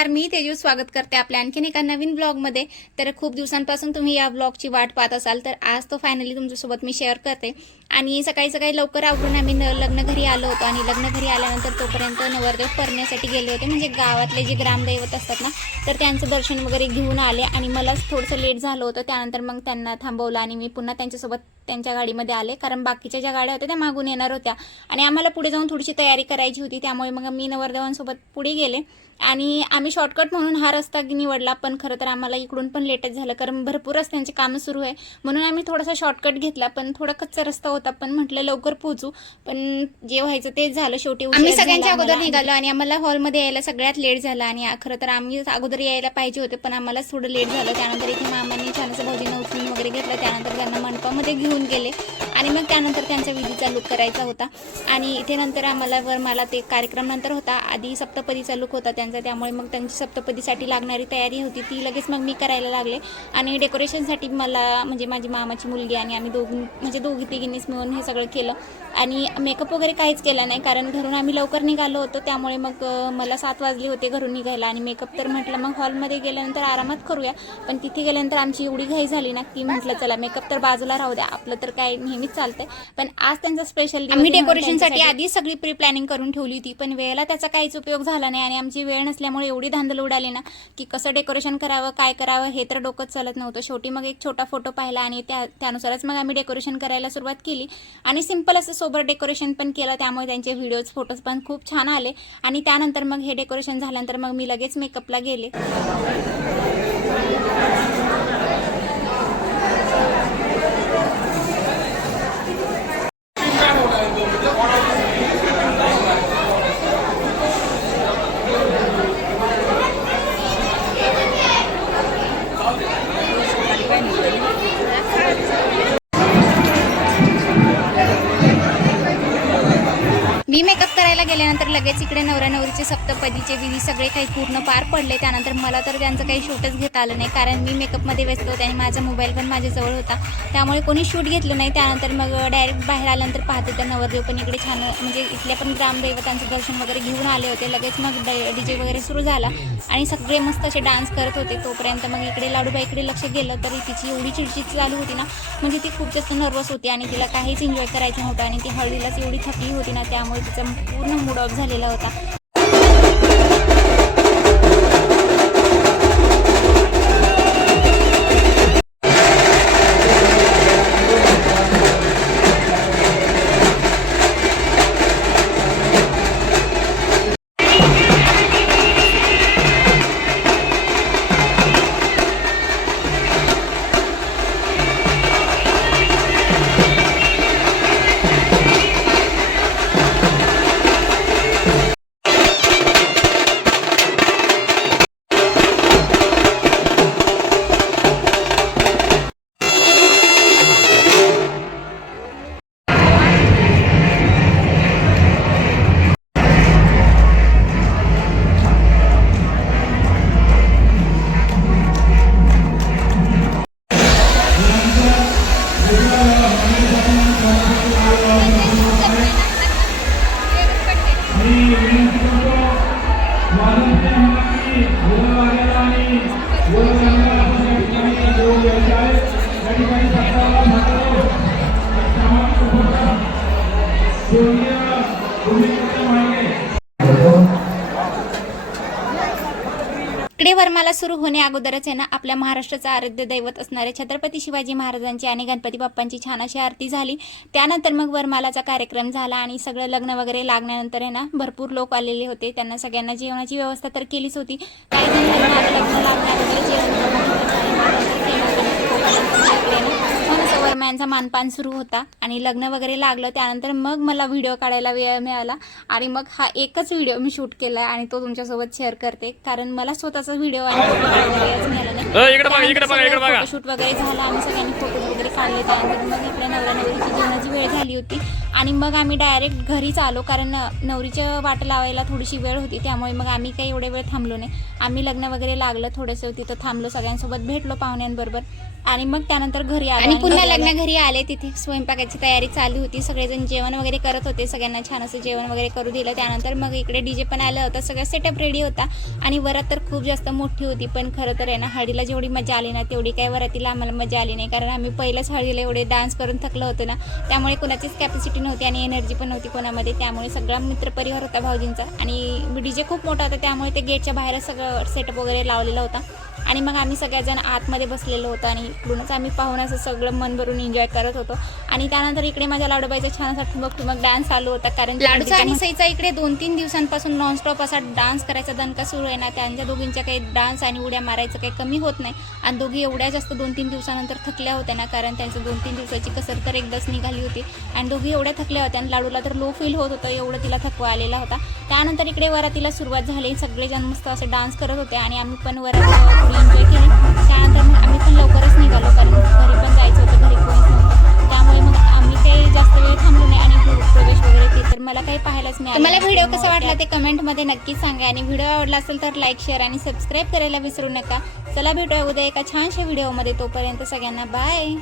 नमस्कार, मी तेजू स्वागत करते आपल्या आणखीन एका नवीन ब्लॉगमध्ये। तर खूप दिवसांपासून तुम्ही या ब्लॉगची वाट पाहत असाल, तर आज तो फायनली तुमच्यासोबत मी शेअर करते। आणि सकाळी सकाळी लवकर आवरून आम्ही लग्न घरी आलो होतो आणि लग्न घरी आल्यानंतर तोपर्यंत नवरदेव करण्यासाठी गेले होते, म्हणजे गावातले जे ग्रामदैवत असतात ना, तर त्यांचं दर्शन वगैरे घेऊन आले। आणि मला थोडंसं लेट झालं होतं, त्यानंतर मग त्यांना थांबवलं आणि मी पुन्हा त्यांच्यासोबत त्यांच्या गाडीमध्ये आले, कारण बाकीच्या ज्या गाड्या होत्या त्या मागून येणार होत्या आणि आम्हाला पुढे जाऊन थोडीशी तयारी करायची होती। त्यामुळे मग मी नवरदेवांसोबत पुढे गेले आणि आम्ही शॉर्टकट म्हणून हा रस्ता निवडला, पण खरं तर आम्हाला इकडून पण लेटच झालं, कारण भरपूर रस्त्यांची कामं सुरू आहे, म्हणून आम्ही थोडासा शॉर्टकट घेतला। पण थोडा कच्चा रस्ता होता, पण म्हटलं लवकर पोहोचू, पण जे व्हायचं तेच झालं। शेवटी आम्ही सगळ्यांच्या अगोदर निघालो आणि आम्हाला हॉलमध्ये यायला सगळ्यात लेट झाला। आणि खरं तर आम्ही अगोदर यायला पाहिजे होते, पण आम्हाला थोडं लेट झालं। त्यानंतर इथे मामांनी छानसं भाऊजींना उचलून वगैरे घेतलं, त्यानंतर त्यांना मंडपामध्ये घेऊन गेले आणि मग त्यानंतर त्यांचा विधीचा लुक करायचा होता। आणि इथे नंतर मला ते कार्यक्रम नंतर होता, आधी सप्तपदीचा लुक होता त्यांचा, त्यामुळे मग त्यांची सप्तपदीसाठी लागणारी तयारी होती ती लगेच मग मी करायला लागले। आणि डेकोरेशनसाठी मला म्हणजे माझी मामाची मुलगी आणि आम्ही दोघी तिघींनीच मिळून हे सगळं केलं। आणि मेकअप वगैरे काहीच केला नाही, कारण घरून आम्ही लवकर निघालो होतो, त्यामुळे मग मला 7 वाजले होते घरून निघायला। आणि मेकअप तर म्हटलं मग हॉलमध्ये गेल्यानंतर आरामात करूया, पण तिथे गेल्यानंतर आमची एवढी घाई झाली ना की म्हटलं चला मेकअप तर बाजूला राहू द्या, आपलं तर काय नेहमीच चालतंय। पण आज त्यांचा स्पेशल आम्ही डेकोरेशनसाठी आधी सगळी प्री प्लॅनिंग करून ठेवली होती, पण वेळेला त्याचा काहीच उपयोग झाला नाही आणि आमची वेळ नसल्यामुळे एवढी धांदल उडाली ना की कसं डेकोरेशन करावं, काय करावं हे तर डोकंच चालत नव्हतं। शेवटी मग एक छोटा फोटो पाहिला आणि त्यानुसारच मग आम्ही डेकोरेशन करायला सुरुवात केली आणि सिंपल असं सोबर डेकोरेशन पण केलं, त्यामुळे त्यांचे व्हिडिओज फोटोज पण खूप छान आले। आणि त्यानंतर मग हे डेकोरेशन झाल्यानंतर मग मी लगेच मेकअपला गेले। मी मेकअप करायला गेल्यानंतर लगेच इकडे नवरा नवरीचे सप्तपदीचे विधी सगळे काही पूर्ण पार पडले। त्यानंतर मला तर त्यांचं काही शूटच घेता आलं नाही, कारण मी मेकअपमध्ये व्यस्त होते आणि माझा मोबाईल पण माझ्याजवळ होता, त्यामुळे कोणी शूट घेतलं नाही। त्यानंतर मग डायरेक्ट बाहेर आल्यानंतर पाहते तर नवरदेव पण इकडे छान म्हणजे इथल्या पण ग्रामदैवतांचं दर्शन वगैरे घेऊन आले होते। लगेच मग DJ वगैरे सुरू झाला आणि सगळे मस्त असे डान्स करत होते। तोपर्यंत मग इकडे लाडूबाईकडे लक्ष गेलं, तर तिची एवढी चिडचिड चालू होती ना, म्हणजे ती खूप जास्त नर्वस होती आणि तिला काहीच एन्जॉय करायचं नव्हतं आणि ती हळदीलाच एवढी थकली होती ना, त्यामुळे तिचा पूर्ण मूड ऑफ झालेला होता। इकडे वरमाला सुरू होणे अगोदरच आहे ना, आपल्या महाराष्ट्राचं आराध्य दैवत असणारे छत्रपती शिवाजी महाराजांची आणि गणपती बाप्पांची छान अशी आरती झाली। त्यानंतर मग वरमालाचा कार्यक्रम झाला आणि सगळं लग्न वगैरे लागल्यानंतर आहे ना भरपूर लोक आलेले होते, त्यांना सगळ्यांना जेवणाची व्यवस्था तर केलीच होती। काही जण लग्न लागल्यानंतर जेवण वरमायांचा मानपान सुरू होता आणि लग्न वगैरे लागलं। त्यानंतर मग मला व्हिडिओ काढायला वेळ मिळाला आणि मग हा एकच व्हिडिओ मी शूट केला आणि तो तुमच्यासोबत शेअर करते, कारण मला स्वतःचा व्हिडिओ आणि फोटोशूट वगैरे झाला। आम्ही सगळ्यांनी फोटो वगैरे काढले। त्यानंतर मग इकडे नवरा नवरीची जेवणाची वेळ झाली होती आणि मग आम्ही डायरेक्ट घरीच आलो, कारण नवरीच्या वाट लावायला थोडीशी वेळ होती, त्यामुळे मग आम्ही काही एवढे वेळ थांबलो नाही। आम्ही लग्न वगैरे लागलं थोडंसं तिथं थांबलो, सगळ्यांसोबत भेटलो पाहुण्यांबरोबर आणि मग त्यानंतर घरी आलो आणि पुन्हा घरी आलो. लग्न घरी आले. तिथे स्वयंपाकाची तयारी चालू होती. सगळेजण जेवण वगैरे करत होते. सगळ्यांना छान असं जेवण वगैरे करू दिलं. त्यानंतर मग इकडे डीजे पण आलं होतं. सगळं सेटअप रेडी होता आणि वरात तर खूप जास्त मोठी होती. पण खरं तर आहे ना, हळदीला जेवढी मजा आली ना तेवढी काही वरातीला आम्हाला मजा आली नाही. कारण आम्ही पहिल्याच हळदीला एवढे डान्स करून थकलो होतो ना, त्यामुळे कोणाचीच कॅपॅसिटी नव्हती आणि एनर्जी पण नव्हती कोणामध्ये. त्यामुळे सगळा मित्रपरिवार होता भाऊजींचा आणि डीजे खूप मोठा होता. त्यामुळे ते गेटच्या बाहेर सगळं सेटअप वगैरे लावलेला होता आणि मग आम्ही सगळ्याजण आतमध्ये बसलेलो होतो आणि इकडूनच आम्ही पाहून असं सगळं मन भरून एन्जॉय करत होतो. आणि त्यानंतर इकडे माझ्या लाडूबाईचा छान असा ठुमक डान्स चालू होता. कारण लाडूचा आणि सईचा इकडे 2-3 दिवसांपासून नॉनस्टॉप असा डान्स करायचा दणका सुरू आहे ना. त्यांच्या दोघींच्या काही डान्स आणि उड्या मारायचं काही कमी होत नाही आणि दोघी एवढ्या जास्त 2-3 दिवसानंतर थकल्या होत्या ना, कारण त्यांचं 2-3 दिवसाची कसर तर एकदाच निघाली होती आणि दोघी एवढ्या थकल्या होत्या आणि लाडूला तर लो फील होत होतं, एवढं तिला थकवा आलेला होता. त्यानंतर इकडे वरातीला सुरुवात झाली. सगळेजण मस्त असं डान्स करत होते आणि आम्ही पण वरात थोडी एन्जॉय केली. त्यानंतर मग आम्ही पण लवकरच निघालो कारण घरी पण जायचं होतं, घरी कोणीच नव्हतं. त्यामुळे मग आम्ही काही जास्त वेळ थांबलो नाही आणि प्रवेश वगैरे ते तर मला काही पाहायलाच नाही. तुम्हाला व्हिडिओ कसा वाटला ते कमेंटमध्ये नक्की सांगा आणि व्हिडिओ आवडला असेल तर लाईक, शेअर आणि सबस्क्राईब करायला विसरू नका. चला भेटूया उद्या एका छानशा व्हिडिओमध्ये. तोपर्यंत सगळ्यांना बाय.